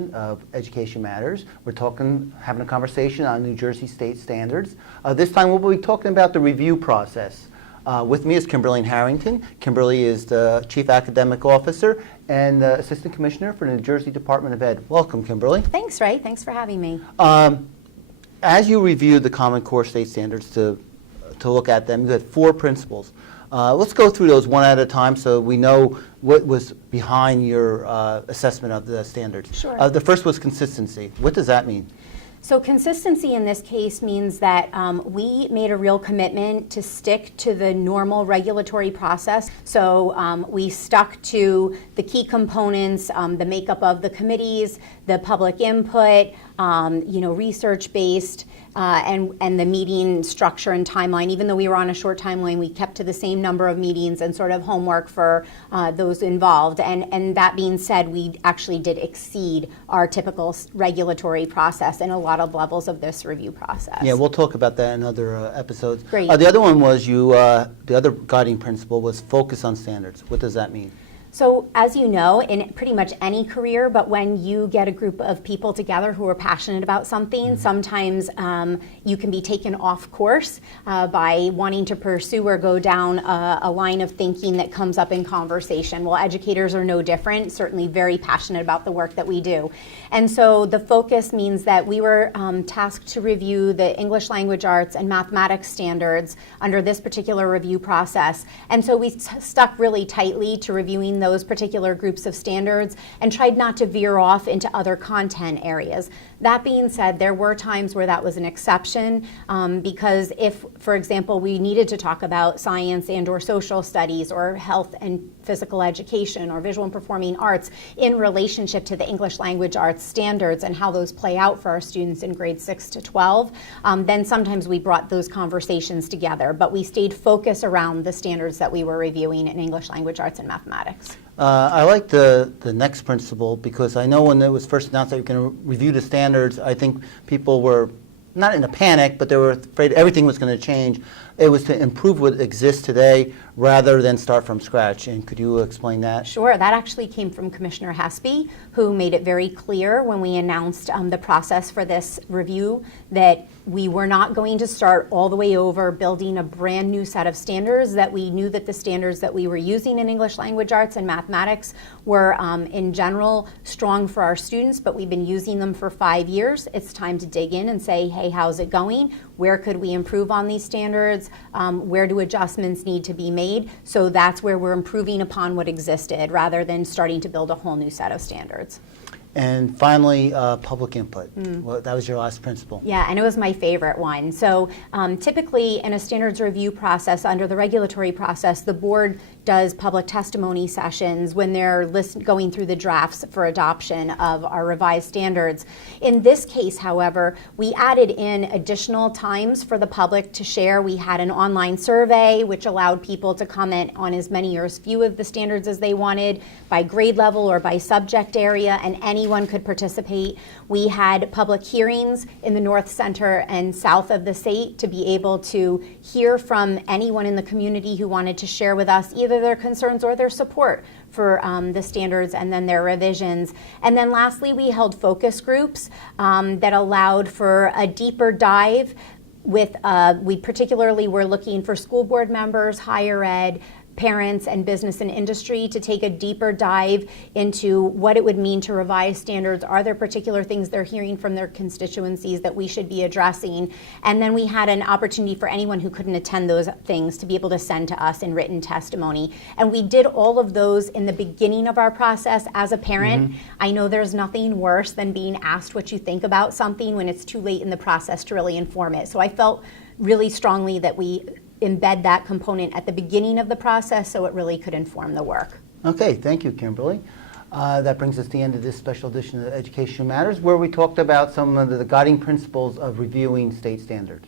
edition of Education Matters. We're having a conversation on New Jersey state standards. This time we'll be talking about the review process. With me is Kimberley and Harrington. Kimberley is the Chief Academic Officer and the Assistant Commissioner for the New Jersey Department of Ed. Welcome, Kimberley. Thanks, Ray. Thanks for having me. As you reviewed the Common Core state standards to look at them, you had 4 principles. Let's go through those one at a time so we know what was behind your assessment of the standards. Sure. The first was consistency. What does that mean? So consistency in this case means that we made a real commitment to stick to the normal regulatory process. So we stuck to the key components, the makeup of the committees, the public input, research-based, and the meeting structure and timeline. Even though we were on a short timeline, we kept to the same number of meetings and sort of homework for those involved. And that being said, we actually did exceed our typical regulatory process in a lot of levels of this review process. Yeah, we'll talk about that in other episodes. Great. The other one was the other guiding principle was focus on standards. What does that mean? So as you know, in pretty much any career, but when you get a group of people together who are passionate about something, sometimes you can be taken off course by wanting to pursue or go down a line of thinking that comes up in conversation. Well, educators are no different, certainly very passionate about the work that we do. And so the focus means that we were tasked to review the English language arts and mathematics standards under this particular review process. And so we stuck really tightly to reviewing those particular groups of standards and tried not to veer off into other content areas. That being said, there were times where that was an exception because if, for example, we needed to talk about science and or social studies or health and physical education or visual and performing arts in relationship to the English language arts standards and how those play out for our students in grades 6 to 12, then sometimes we brought those conversations together. But we stayed focused around the standards that we were reviewing in English language arts and mathematics. I like the next principle because I know when it was first announced that you're going to review the standards, I think people were not in a panic, but they were afraid everything was going to change. It was to improve what exists today rather than start from scratch. And could you explain that? Sure. That actually came from Commissioner Hespy, who made it very clear when we announced the process for this review that we were not going to start all the way over building a brand new set of standards, that we knew that the standards that we were using in English language arts and mathematics were in general strong for our students, but we've been using them for 5 years. It's time to dig in and say, hey, how's it going? Where could we improve on these standards? Where do adjustments need to be made? So that's where we're improving upon what existed rather than starting to build a whole new set of standards. And finally, public input. Well, that was your last principle. Yeah, and it was my favorite one. So typically in a standards review process under the regulatory process, the board does public testimony sessions when they're going through the drafts for adoption of our revised standards. In this case, however, we added in additional times for the public to share. We had an online survey which allowed people to comment on as many or as few of the standards as they wanted by grade level or by subject area, and anyone could participate. We had public hearings in the north, center, and south of the state to be able to hear from anyone in the community who wanted to share with us either their concerns or their support for the standards and then their revisions. And then lastly, we held focus groups that allowed for a deeper dive with, we particularly were looking for school board members, higher ed, parents, and business and industry to take a deeper dive into what it would mean to revise standards. Are there particular things they're hearing from their constituencies that we should be addressing? And then we had an opportunity for anyone who couldn't attend those things to be able to send to us in written testimony. And we did all of those in the beginning of our process. As a parent, I know there's nothing worse than being asked what you think about something when it's too late in the process to really inform it. So I felt really strongly that we embed that component at the beginning of the process so it really could inform the work. Okay, thank you, Kimberley. That brings us to the end of this special edition of Education Matters, where we talked about some of the guiding principles of reviewing state standards.